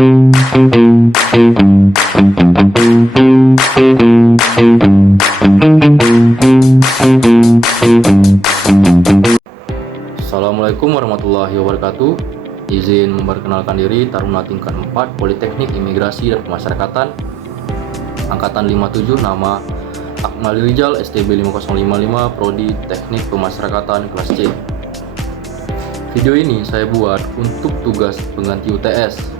Assalamualaikum warahmatullahi wabarakatuh. Izin memperkenalkan diri, Taruna tingkat 4 Politeknik Imigrasi dan Pemasyarakatan Angkatan 57, nama Akmal Rijal, STB 5055, Prodi Teknik Pemasyarakatan kelas C. Video ini saya buat untuk tugas pengganti UTS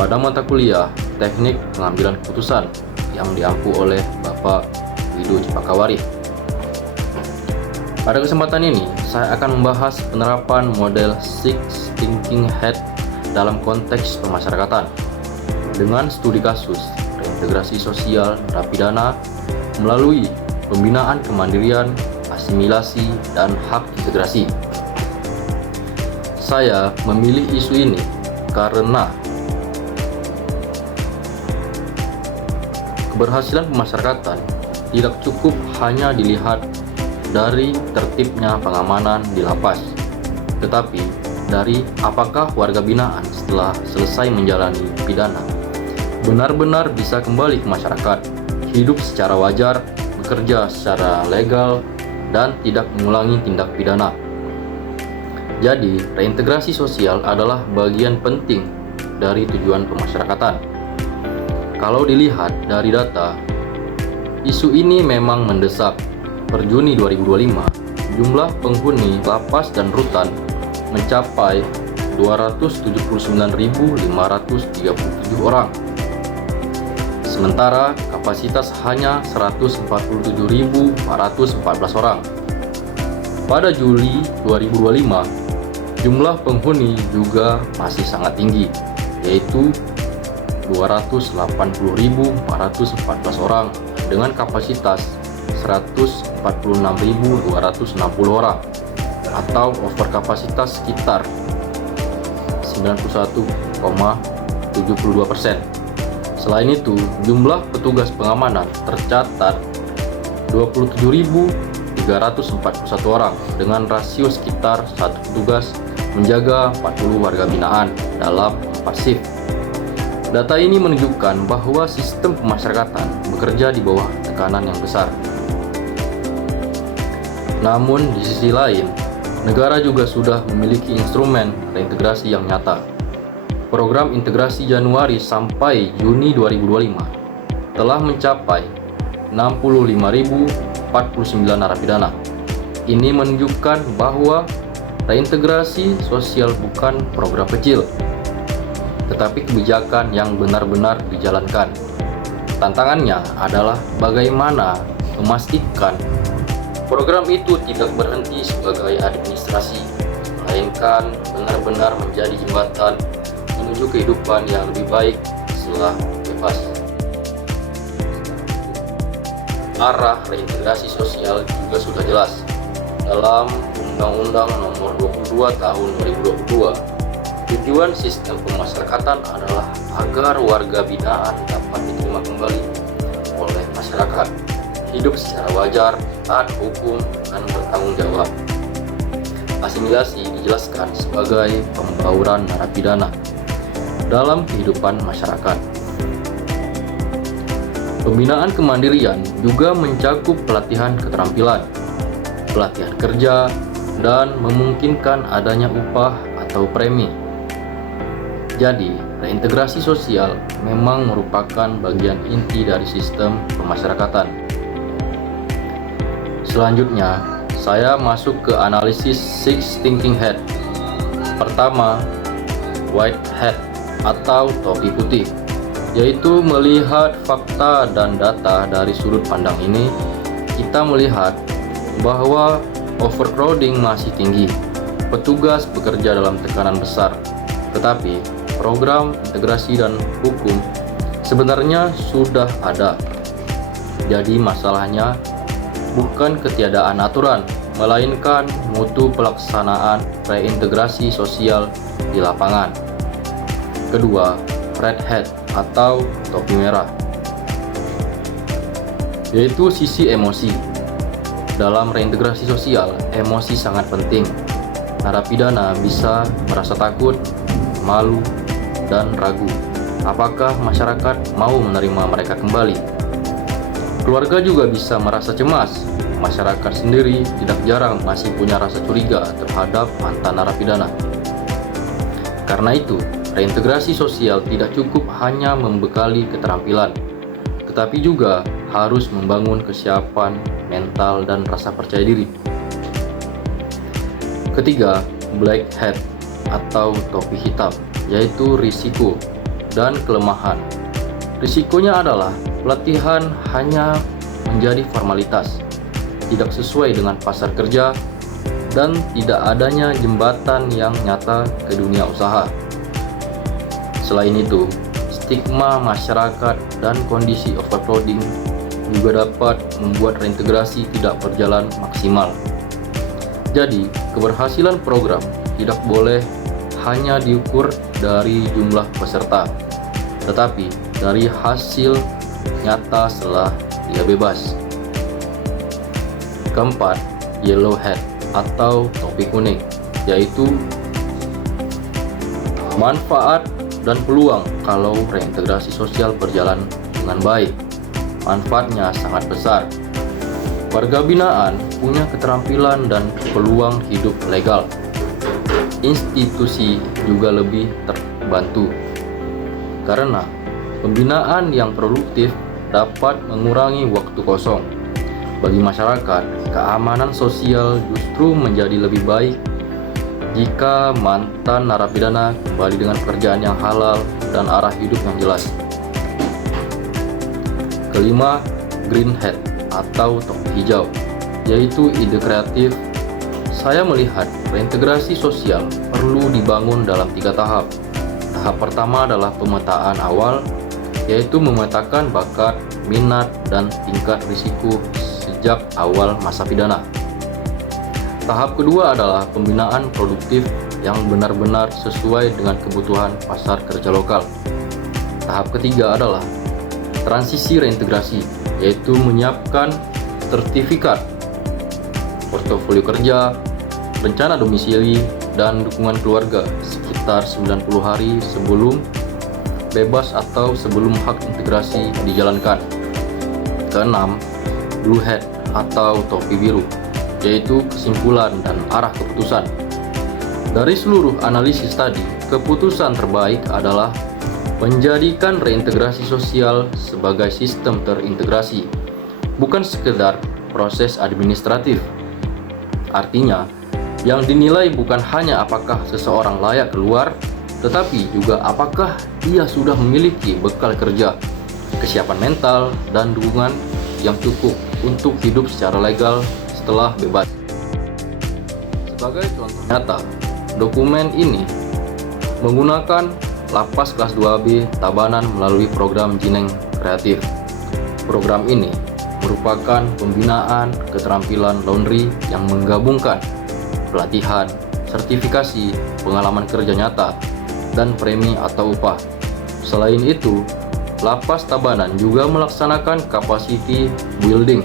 pada mata kuliah Teknik Pengambilan Keputusan yang diampu oleh Bapak Widu Cipakawari. Pada kesempatan ini, saya akan membahas penerapan model Six Thinking Hat dalam konteks pemasyarakatan dengan studi kasus reintegrasi sosial narapidana melalui pembinaan kemandirian, asimilasi, dan hak integrasi. Saya memilih isu ini karena keberhasilan pemasyarakatan tidak cukup hanya dilihat dari tertibnya pengamanan di lapas, tetapi dari apakah warga binaan setelah selesai menjalani pidana benar-benar bisa kembali ke masyarakat, hidup secara wajar, bekerja secara legal, dan tidak mengulangi tindak pidana. Jadi, reintegrasi sosial adalah bagian penting dari tujuan pemasyarakatan. Kalau dilihat dari data, isu ini memang mendesak. Per Juni 2025, jumlah penghuni lapas dan rutan mencapai 279.537 orang. Sementara kapasitas hanya 147.414 orang. Pada Juli 2025, jumlah penghuni juga masih sangat tinggi, yaitu 280.414 orang dengan kapasitas 146.260 orang atau overkapasitas sekitar 91,72%. Selain itu, jumlah petugas pengamanan tercatat 27.341 orang dengan rasio sekitar 1 petugas menjaga 40 warga binaan dalam 4 shift. Data ini menunjukkan bahwa sistem pemasyarakatan bekerja di bawah tekanan yang besar. Namun di sisi lain, negara juga sudah memiliki instrumen reintegrasi yang nyata. Program integrasi Januari sampai Juni 2025 telah mencapai 65.049 narapidana. Ini menunjukkan bahwa reintegrasi sosial bukan program kecil, tetapi kebijakan yang benar-benar dijalankan. Tantangannya adalah bagaimana memastikan program itu tidak berhenti sebagai administrasi, melainkan benar-benar menjadi jembatan menuju kehidupan yang lebih baik setelah bebas. Arah reintegrasi sosial juga sudah jelas dalam Undang-Undang Nomor 22 Tahun 2022. Tujuan sistem pemasyarakatan adalah agar warga binaan dapat diterima kembali oleh masyarakat, hidup secara wajar, taat hukum, dan bertanggung jawab. Asimilasi dijelaskan sebagai pembauran narapidana dalam kehidupan masyarakat. Pembinaan kemandirian juga mencakup pelatihan keterampilan, pelatihan kerja, dan memungkinkan adanya upah atau premi. Jadi, reintegrasi sosial memang merupakan bagian inti dari sistem pemasyarakatan. Selanjutnya, saya masuk ke analisis Six Thinking Hat. Pertama, White Hat atau topi putih, yaitu melihat fakta dan data dari sudut pandang ini. Kita melihat bahwa overcrowding masih tinggi, petugas bekerja dalam tekanan besar, tetapi program integrasi dan hukum sebenarnya sudah ada. Jadi masalahnya bukan ketiadaan aturan, melainkan mutu pelaksanaan reintegrasi sosial di lapangan. Kedua, Red Hat atau topi merah, yaitu sisi emosi. Dalam reintegrasi sosial, emosi sangat penting. Narapidana bisa merasa takut, malu, dan ragu. apakah masyarakat mau menerima mereka kembali. Keluarga juga bisa merasa cemas. Masyarakat sendiri tidak jarang masih punya rasa curiga terhadap mantan narapidana. Karena itu, reintegrasi sosial tidak cukup hanya membekali keterampilan, tetapi juga harus membangun kesiapan mental dan rasa percaya diri. Ketiga, black hat atau topi hitam, yaitu risiko dan kelemahan. Risikonya adalah pelatihan hanya menjadi formalitas, tidak sesuai dengan pasar kerja, dan tidak adanya jembatan yang nyata ke dunia usaha. Selain itu, stigma masyarakat dan kondisi overcrowding juga dapat membuat reintegrasi tidak berjalan maksimal. Jadi, keberhasilan program tidak boleh hanya diukur dari jumlah peserta, tetapi dari hasil nyata setelah dia bebas. Keempat, yellow hat atau topi kuning, yaitu manfaat dan peluang kalau reintegrasi sosial berjalan dengan baik. Manfaatnya sangat besar. Warga binaan punya keterampilan dan peluang hidup legal. Institusi juga lebih terbantu karena pembinaan yang produktif dapat mengurangi waktu kosong. Bagi masyarakat, keamanan sosial justru menjadi lebih baik jika mantan narapidana kembali dengan pekerjaan yang halal dan arah hidup yang jelas. Kelima, green hat atau topi hijau, yaitu ide kreatif. Saya melihat reintegrasi sosial perlu dibangun dalam 3 tahap. Tahap pertama adalah pemetaan awal, yaitu memetakan bakat, minat, dan tingkat risiko sejak awal masa pidana. Tahap kedua adalah pembinaan produktif yang benar-benar sesuai dengan kebutuhan pasar kerja lokal. Tahap ketiga adalah transisi reintegrasi, yaitu menyiapkan sertifikat, portofolio kerja, rencana domisili, dan dukungan keluarga sekitar 90 hari sebelum bebas atau sebelum hak integrasi dijalankan. Keenam, blue hat atau topi biru, yaitu kesimpulan dan arah keputusan. Dari seluruh analisis tadi, keputusan terbaik adalah menjadikan reintegrasi sosial sebagai sistem terintegrasi, bukan sekedar proses administratif. Artinya, yang dinilai bukan hanya apakah seseorang layak keluar, tetapi juga apakah ia sudah memiliki bekal kerja, kesiapan mental, dan dukungan yang cukup untuk hidup secara legal setelah bebas. Sebagai contoh nyata, dokumen ini menggunakan Lapas kelas 2B Tabanan melalui program Jineng Kreatif. Program ini merupakan pembinaan keterampilan laundry yang menggabungkan pelatihan, sertifikasi, pengalaman kerja nyata, dan premi atau upah. Selain itu, Lapas Tabanan juga melaksanakan capacity building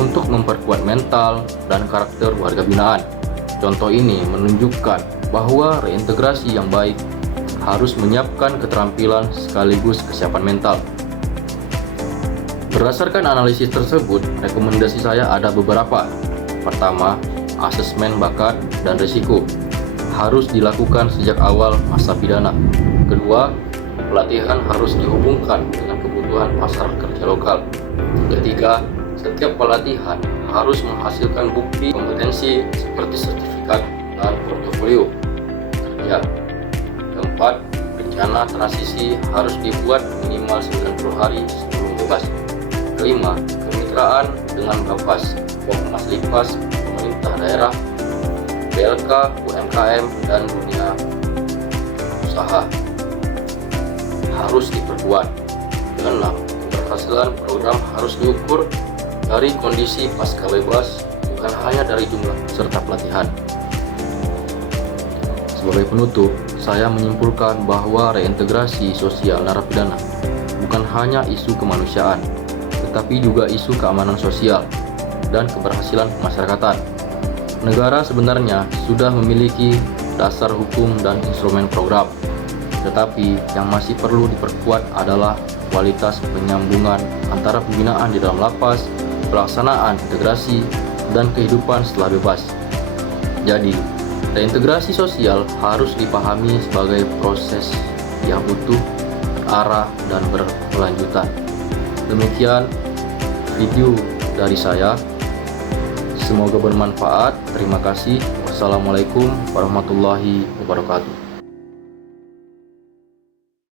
untuk memperkuat mental dan karakter warga binaan. Contoh ini menunjukkan bahwa reintegrasi yang baik harus menyiapkan keterampilan sekaligus kesiapan mental. Berdasarkan analisis tersebut, rekomendasi saya ada beberapa. Pertama, asesmen bakat dan risiko harus dilakukan sejak awal masa pidana. Kedua, pelatihan harus dihubungkan dengan kebutuhan pasar kerja lokal. Ketiga, setiap pelatihan harus menghasilkan bukti kompetensi seperti sertifikat dan portofolio kerja. Keempat, rencana transisi harus dibuat minimal 90 hari sebelum bebas. Kelima, kemitraan dengan Bapas, Pokmas Lipas, pemerintah daerah, BLK, UMKM, dan dunia usaha harus diperkuat. Keenam, keberhasilan program harus diukur dari kondisi pasca bebas, bukan hanya dari jumlah peserta pelatihan. Sebagai penutup, saya menyimpulkan bahwa reintegrasi sosial narapidana bukan hanya isu kemanusiaan, tetapi juga isu keamanan sosial dan keberhasilan kemasyarakatan. Negara sebenarnya sudah memiliki dasar hukum dan instrumen program, Tetapi yang masih perlu diperkuat adalah kualitas penyambungan antara pembinaan di dalam lapas, pelaksanaan integrasi, dan kehidupan setelah bebas. Jadi, reintegrasi sosial harus dipahami sebagai proses yang utuh, terarah, dan berkelanjutan. Demikian video dari saya. Semoga bermanfaat. Terima kasih. Wassalamualaikum warahmatullahi wabarakatuh.